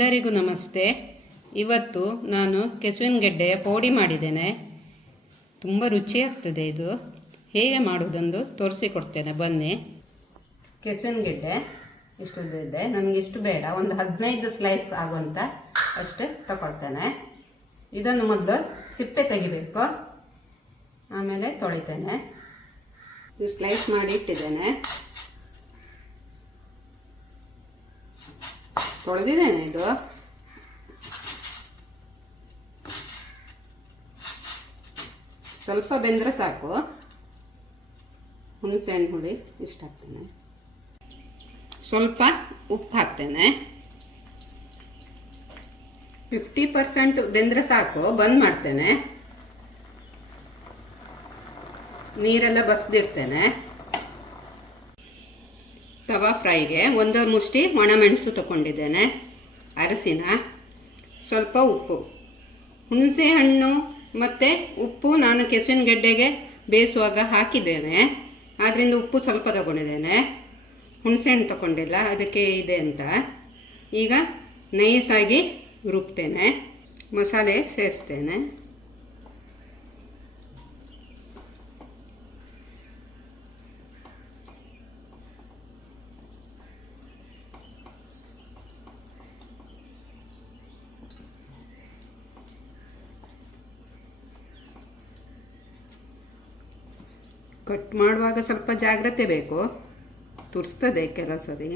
ಎಲ್ಲರಿಗೂ ನಮಸ್ತೆ. ಇವತ್ತು ನಾನು ಕೆಸುವಿನ ಗೆಡ್ಡೆಯ ಪೌಡಿ ಮಾಡಿದ್ದೇನೆ. ತುಂಬ ರುಚಿಯಾಗ್ತದೆ. ಇದು ಹೇಗೆ ಮಾಡುವುದೆಂದು ತೋರಿಸಿಕೊಡ್ತೇನೆ, ಬನ್ನಿ. ಕೆಸುವಿನ ಗೆಡ್ಡೆ ಇಷ್ಟುದ್ದಿದೆ, ನನಗಿಷ್ಟು ಬೇಡ, ಒಂದು 15 ಸ್ಲೈಸ್ ಆಗುವಂಥ ಅಷ್ಟು ತಗೊಳ್ತೇನೆ. ಇದನ್ನು ಮೊದಲು ಸಿಪ್ಪೆ ತೆಗಿಬೇಕು, ಆಮೇಲೆ ತೊಳಿತೇನೆ. ಇದು ಸ್ಲೈಸ್ ಮಾಡಿ ಇಟ್ಟಿದ್ದೇನೆ, ತೊಳೆದಿದ್ದೇನೆ. ಇದು ಸ್ವಲ್ಪ ಬೆಂದರೆ ಸಾಕು. ಹುಣಸೆ ಹಣ್ಣು ಹುಳಿ ಇಷ್ಟು ಹಾಕ್ತೇನೆ, ಸ್ವಲ್ಪ ಉಪ್ಪು ಹಾಕ್ತೇನೆ. 50% ಬೆಂದರೆ ಸಾಕು, ಬಂದ್ ಮಾಡ್ತೇನೆ. ನೀರೆಲ್ಲ ಬಸ್ದಿಡ್ತೇನೆ. ತವಾ ಫ್ರೈಗೆ 1 ಮುಷ್ಟಿ ಒಣಮೆಣಸು ತಗೊಂಡಿದ್ದೇನೆ, ಅರಸಿನ, ಸ್ವಲ್ಪ ಉಪ್ಪು, ಹುಣಸೆ ಹಣ್ಣು ಮತ್ತು ಉಪ್ಪು ನಾನು ಕೆಸುವಿನ ಗೆಡ್ಡೆಗೆ ಬೇಯಿಸುವಾಗ ಹಾಕಿದ್ದೇನೆ, ಆದ್ದರಿಂದ ಉಪ್ಪು ಸ್ವಲ್ಪ ತಗೊಂಡಿದ್ದೇನೆ. ಹುಣಸೆ ಹಣ್ಣು ತಗೊಂಡಿಲ್ಲ, ಅದಕ್ಕೆ ಇದೆ ಅಂತ. ಈಗ ನೈಸಾಗಿ ರುಬ್ತೇನೆ, ಮಸಾಲೆ ಸೇರಿಸ್ತೇನೆ. ಕಟ್ ಮಾಡುವಾಗ ಸ್ವಲ್ಪ ಜಾಗ್ರತೆ ಬೇಕು, ತುರಿಸ್ತದೆ ಕೆಲವು ಸರಿ.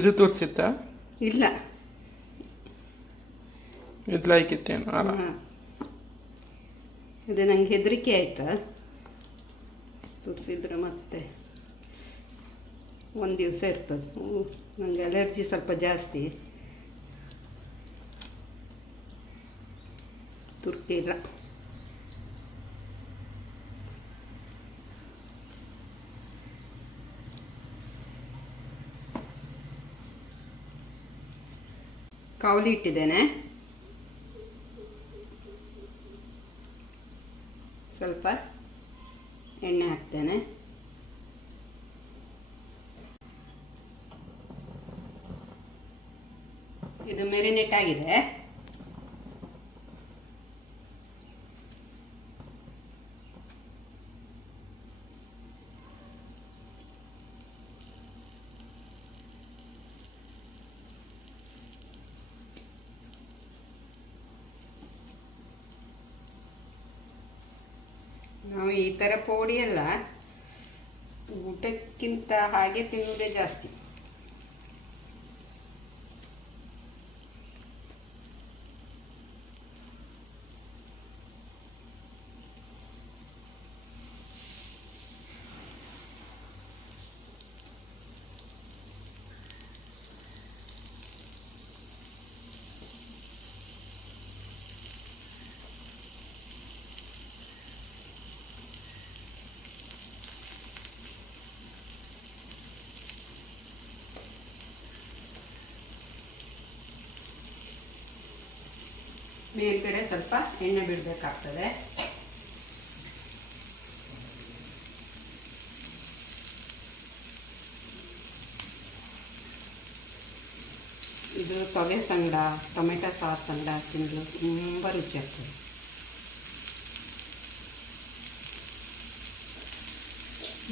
ಇದು ತುರಿಸಿತ್ತ? ಇಲ್ಲ, ಇದು ಲೈಕಿತ್ತೇನು? ಅದೇ ನಂಗೆ ಹೆದರಿಕೆ ಆಯ್ತಾ, ತುರಿಸಿದ್ರೆ ಮತ್ತೆ ಒಂದು ದಿವಸ ಇರ್ತದೆ. ನನಗೆ ಅಲರ್ಜಿ ಸ್ವಲ್ಪ ಜಾಸ್ತಿ, ತುರ್ಕಿಲ್ಲ. ಕಾವಲಿ ಇಟ್ಟಿದ್ದೇನೆ, ಸ್ವಲ್ಪ ಎಣ್ಣೆ ಹಾಕ್ತೇನೆ. ಇದು ಮೆರಿನೇಟ್ ಆಗಿದೆ. ನಾವು ಈ ಥರ ಪೌಡಿ ಎಲ್ಲ ಊಟಕ್ಕಿಂತ ಹಾಗೆ ತಿನ್ನುವುದೇ ಜಾಸ್ತಿ. ಮೇಲ್ಗಡೆ ಸ್ವಲ್ಪ ಎಣ್ಣೆ ಬಿಡಬೇಕಾಗ್ತದೆ. ಇದು ತೊವೆ ಸಂಗಡ ಟೊಮೆಟೊ ಸಾಸ್ ಸಂಗಡ ತಿನ್ನಲು ತುಂಬ ರುಚಿ ಆಗ್ತದೆ.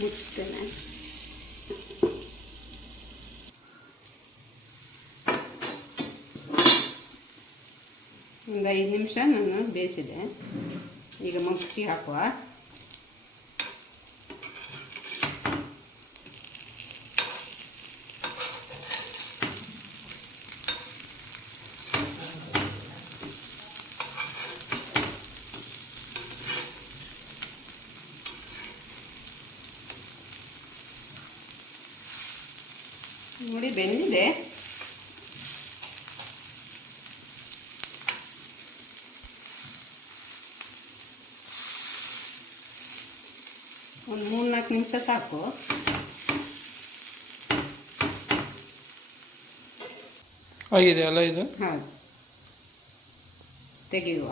ಮುಚ್ತೇನೆ. ಒಂದು 5 ನಿಮಿಷ ನಾನು ಬೇಯಿಸಿದೆ. ಈಗ ಮುಗಿಸಿ ಹಾಕುವ. ನೋಡಿ, ಬೆಂದಿದೆ. ಒಂದು 3-4 ನಿಮಿಷ ಸಾಕು. ಆಗಿದೆ ಅಲ್ಲ ಇದು? ಹೌದು, ತೆಗೆಯುವ.